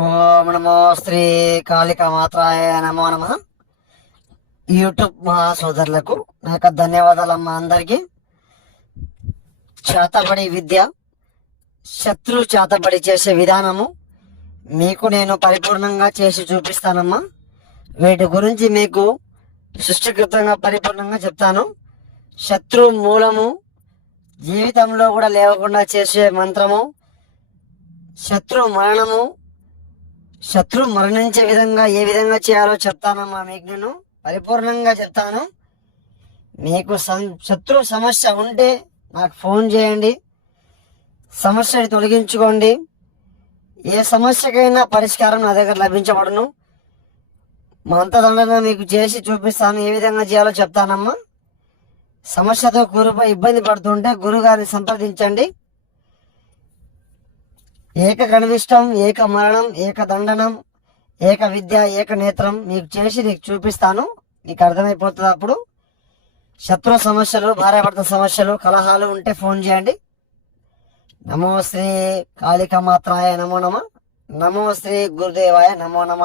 ఓం నమో శ్రీ కాళికా మాత్రాయ నమో నమ. యూట్యూబ్ మా సోదరులకు నా యొక్క ధన్యవాదాలమ్మా. అందరికీ చేతబడి విద్య, శత్రు చేతబడి చేసే విధానము మీకు నేను పరిపూర్ణంగా చేసి చూపిస్తానమ్మా. వీటి గురించి మీకు సృష్టికృతంగా పరిపూర్ణంగా చెప్తాను. శత్రు మూలము జీవితంలో కూడా లేవకుండా చేసే మంత్రము, శత్రు మరణము, శత్రు మరణించే విధంగా ఏ విధంగా చేయాలో చెప్తానమ్మా. మీకు నేను పరిపూర్ణంగా చెప్తాను. మీకు శత్రు సమస్య ఉంటే నాకు ఫోన్ చేయండి, సమస్యని తొలగించుకోండి. ఏ సమస్యకైనా పరిష్కారం నా దగ్గర లభించబడును. మంత్రదండన మీకు చేసి చూపిస్తాను, ఏ విధంగా చేయాలో చెప్తానమ్మా. సమస్యతో కూరుపై ఇబ్బంది పడుతుంటే గురుగారిని సంప్రదించండి. ఏక కనివిష్టం, ఏక మరణం, ఏక దండనం, ఏక విద్య, ఏక నేత్రం మీకు చేసి నీకు చూపిస్తాను. నీకు అర్థమైపోతుంది. అప్పుడు శత్రు సమస్యలు, భార్యాభర్త సమస్యలు, కలహాలు ఉంటే ఫోన్ చేయండి. నమో శ్రీ కాళికా మాత్రాయ నమో నమ. నమో శ్రీ గురుదేవాయ నమో నమ.